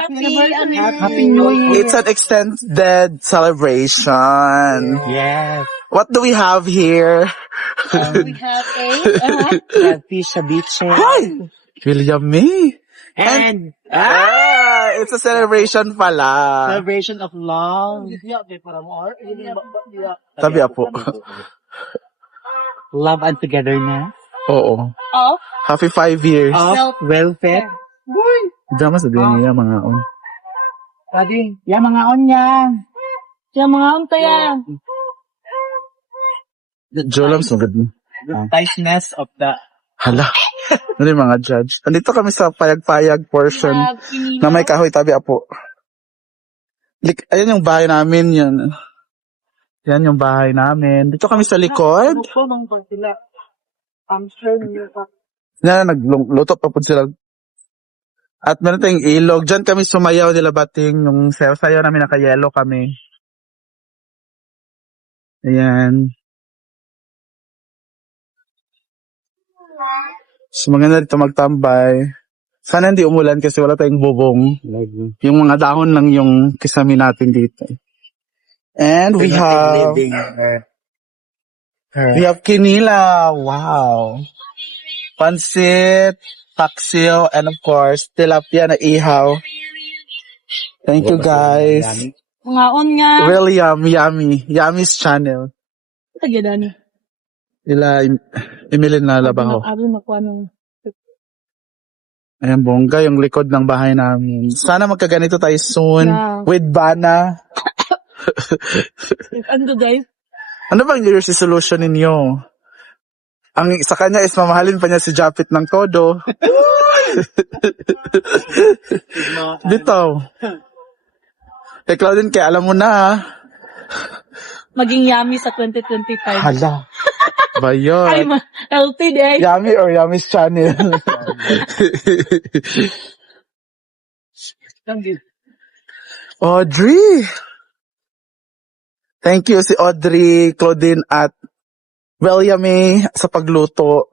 Happy New Year. It's an extended celebration. Yes. What do we have here? We have a Fish ceviche. Hi! William May. And It's a celebration pala. celebration of love. Sabi po. Love and togetherness. Oo. of Happy 5 years. Of welfare. Dama sa din niya mga on. Pwede. Yan mga on yan. yung mga untaya. Jolam sugad mo. The tightness of the... Hala. Ano yung mga judge? Andito kami sa payag-payag portion na may kahoy tabi apo. Ayan yung bahay namin yun. Yan yung bahay namin. Dito kami sa likod. Ano nang pa sila? I'm sure niyo pa. Yan, nagluto pa po sila. At meron tayong ilog. Diyan kami sumayaw nila bating. Yung sayaw namin naka-yellow kami. Ayan. So maganda dito magtambay. Sana hindi umulan kasi wala tayong bubong. Yung mga dahon lang yung kisami natin dito. And we have kinila. Wow. Pansit, paksiw, and of course, tilapia na ihaw. Thank you guys. Mga on nga. Really yummy. Yummy's channel. Tagada ni. Ila Emilin na labaho. Abi makuha nung. Ayan, bongga, yung likod ng bahay namin. Sana magkaganito tayo soon. Yeah. With Bana. Ano guys? Ano bang New Year's resolution ninyo? Ang sa kanya is mamahalin pa niya si Japit ng todo. Bitaw. Eh, Claudine, kaya alam mo na. Maging yummy sa 2025. Hala. Ba Ay, yun? healthy day. Yummy or Yummy's channel? Audrey! Thank you si Audrey, Claudine at William sa pagluto.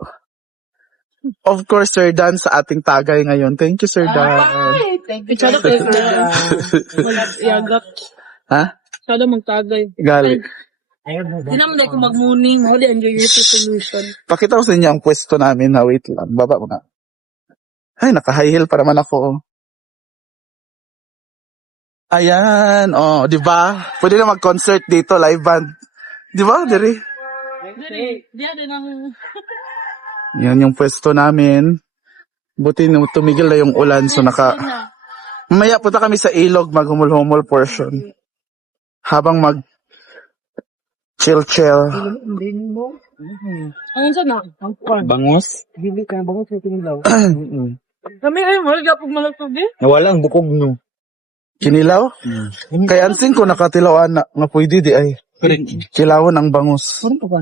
Of course, Sir Dan sa ating tagay ngayon. Thank you, Sir Dan. Thank you. Sada kayo. Yagap. Ha? Sada magtagay. Gali. Hindi naman dahil ko mag-mooning. Huli ang New Year's resolution. Pakita ko sa inyo ang pwesto namin. Ha, wait lang. Baba mo na. Ay, naka-high heel pa naman ako. Ayan. Oh, di ba? Pwede na mag-concert dito, live band. Di ba, Diri? Diya din ang... Yan yung pwesto namin. Buti nung tumigil na yung ulan, so naka... Mamaya punta kami sa ilog, maghumul-humul portion. Habang mag... chill-chill. Ang isa na. Bangus? Hindi ka bangus sa kinilaw. Kami ay mahal pag malagtog di. Nawala ang bukog no. Kinilaw? Kaya ansing ko nakatilawan na nga pwede di ay. Kilawon ang bangus. Ano pa ba?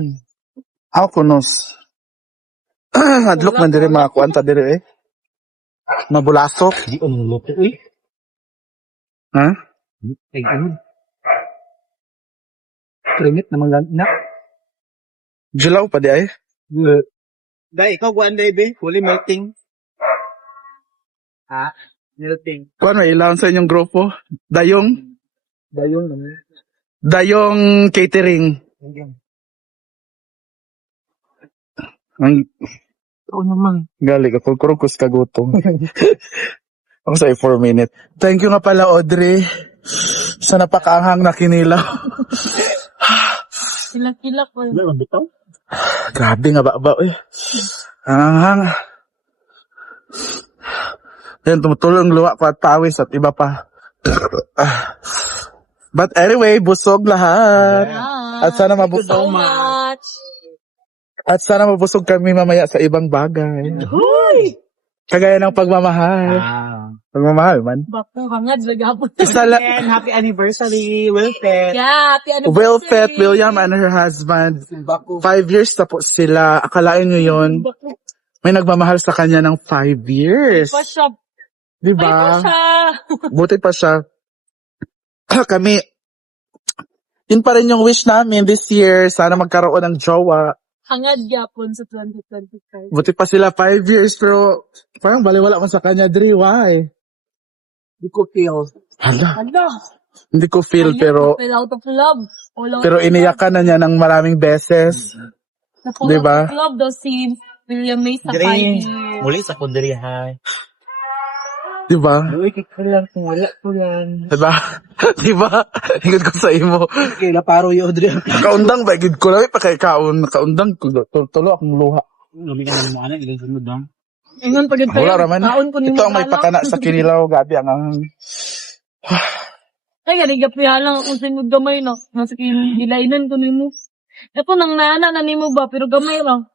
Ako kunos. Adlok man diri mga kuanta diri eh. Mabulasok. Di ang luto eh. Ha? Ay ano? Krimit naman na. Julaw pa di ay. Dai, ikaw guan dai be, fully melting. Ha? Melting. Kuan may ilawan sa inyong grupo? Dayong naman. Dayong catering. Ang Oo naman. gali ka kurkus ka gutom. Ako sa 4 minute. Thank you nga pala Audrey sa napakaanghang na kinilaw. Kila-kila ko. Ano ang bitaw? Grabe nga ba eh. Anghang. Yan, tumutulong luwa ko at pawis at iba pa. But anyway, busog lahat. At sana mabusog. So much. At sana mabusog kami mamaya sa ibang bagay. Kagaya ng pagmamahal. Pagmamahal man. Bako, hangad. Lagapon. Isa lang. And happy anniversary, Wilfred. Yeah, happy anniversary. Wilfred, William, and her husband. 5 years na po sila. Akalain nyo yun. May nagmamahal sa kanya ng 5 years. Pa siya. Diba? Pa siya. Buti pa siya. Kami, yun pa rin yung wish namin this year. Sana magkaroon ng jowa. Hangad yapon sa 2025. Buti pa sila 5 years pero parang baliwala man sa kanya, Dri. Why? Di ko feel. Hala, Ano? hindi ko feel pero Fell out of love. Fall out pero of iniyakan na niya ng maraming beses. Na fall Diba? out of love daw si William May sa 5 years. Muli sa kundiri ha. Di ba? Uy, kikalang kung wala ko yan. Diba? Diba? Ingod ko sa imo. Kaya paro yung Audrey. Kaundang ba? Gid ko lang ipakikaon. Kaundang ko. Tulo akong luha. Lumi ka na mo anak, ilang sunod lang. Ingon pagod kayo. Wala raman. Taon ko ni Ito ang may pakana sa kinilaw. Gabi ang Ay, gapihan lang akong sinod gamay na. Nasa kilainan ko ni mo. Ito nang nana na ni mo ba, pero gamay lang.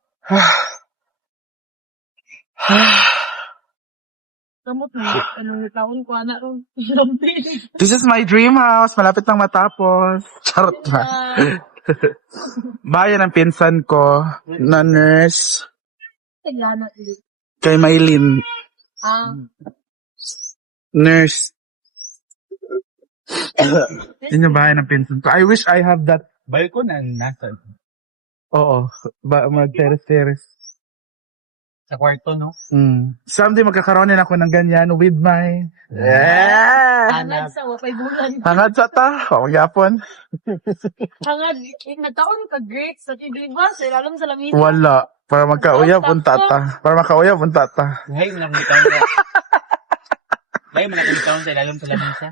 Kamot na. Anong taon ko, anak ron. This is my dream house. Malapit lang matapos. Charot na. Bayan ng pinsan ko na nurse Taglana ulit. kay Maylin. Ah, Nurse. Yun yung bahay ng pinsan ko. I wish I have that. Balkon na nasa. Oo. Mag-teres-teres. Sa kwarto, no? Someday magkakaroon din ako ng ganyan with my... hangad sa wapay bulan. Hangad sa ta. O, yapon. Hangad, nagtaon ka great sa tidiba, sa ilalim sa langit. Wala. Para magkauyab, punta ta. Para makauyaw, punta ta. Hay, malakitaon ka. Hay, malakitaon sa ilalim sa lamesa.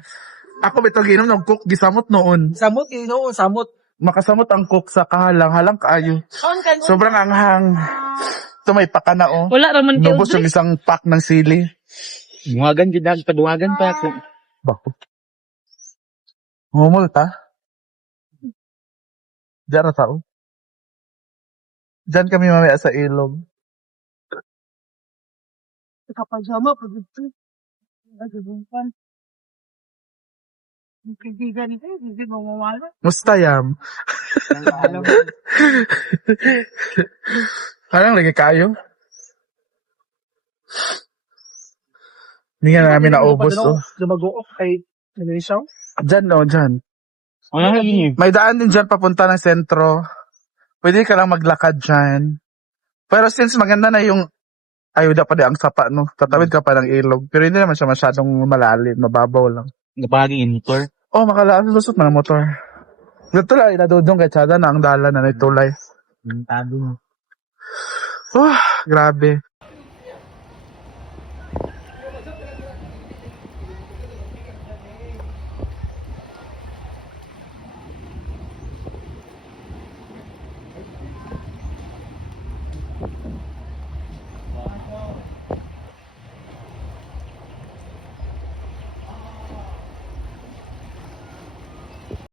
Ako bito ginom ng cook, gisamot noon. Samot, samot. Makasamot ang cook sa kahalang, halang kaayo. Taon ka, Sobrang anghang. Ito may pakana o. wala raman kayo. Nubos yung isang pack ng sili. Duwagan dyan, paduwagan pa. Bako. Humulta. Diyan na tao. Diyan kami mamaya sa ilog. Kapag-sama, pag-ito. Nagagumpan. Yung kaibigan ito, hindi mo mawala. Mustayam. Alam mo, Parang lagi kayo. Hindi nga namin naubos oh. Lumago kay Indonesia. Diyan o, diyan. Ano yun? May daan din dyan papunta ng sentro. Pwede ka lang maglakad dyan. Pero since maganda na yung ayuda pa din ang sapa, no? Tatawid ka pa ng ilog. Pero hindi naman siya masyadong malalim. Mababaw lang. Napaging motor. Oh, makalaan lusot na ng motor. Dito lang, inadudong kay Chada na ang dala na nitulay. Tabi mo. Grabe.